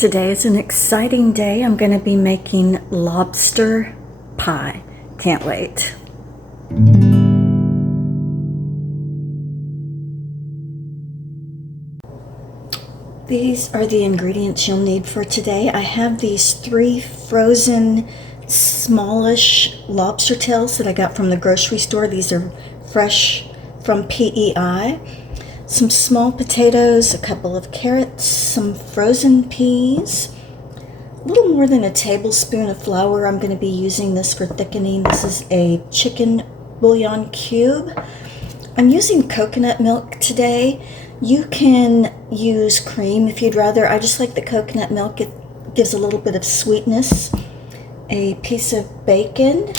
Today is an exciting day. I'm going to be making lobster pie. Can't wait. These are the ingredients you'll need for today. I have these 3 frozen smallish lobster tails that I got from the grocery store. These are fresh from PEI. Some small potatoes, a couple of carrots, some frozen peas, a little more than a tablespoon of flour. I'm going to be using this for thickening. This is a chicken bouillon cube. I'm using coconut milk today. You can use cream if you'd rather. I just like the coconut milk. It gives a little bit of sweetness. A piece of bacon.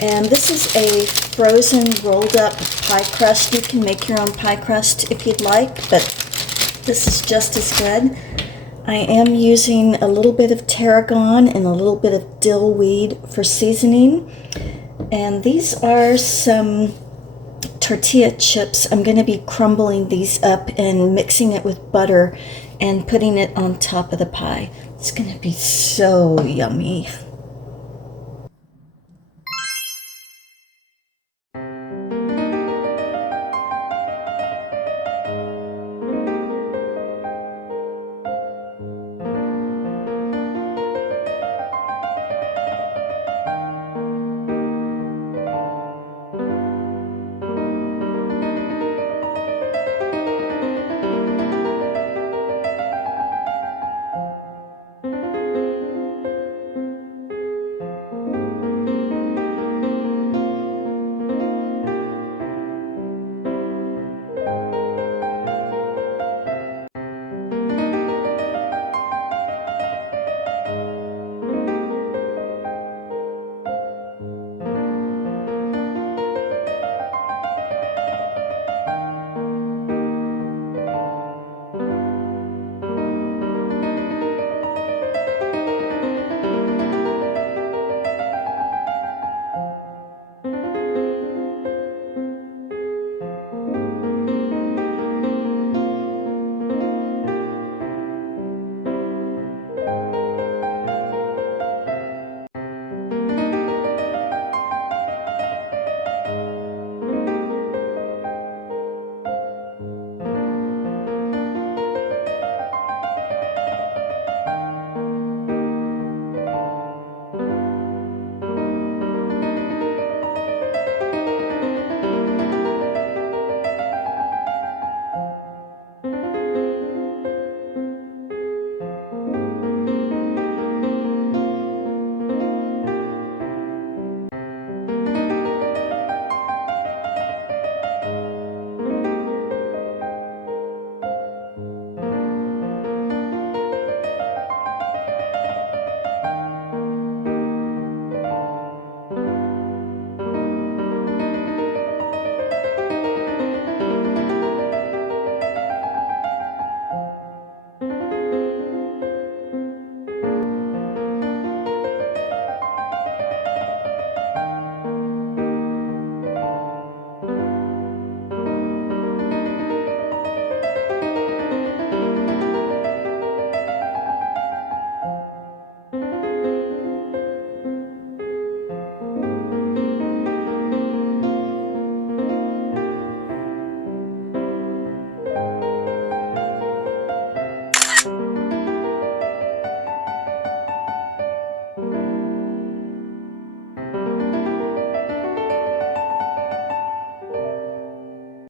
And this is a frozen rolled up pie crust. You can make your own pie crust if you'd like, but this is just as good. I am using a little bit of tarragon and a little bit of dill weed for seasoning. And these are some tortilla chips. I'm going to be crumbling these up and mixing it with butter and putting it on top of the pie. It's going to be so yummy.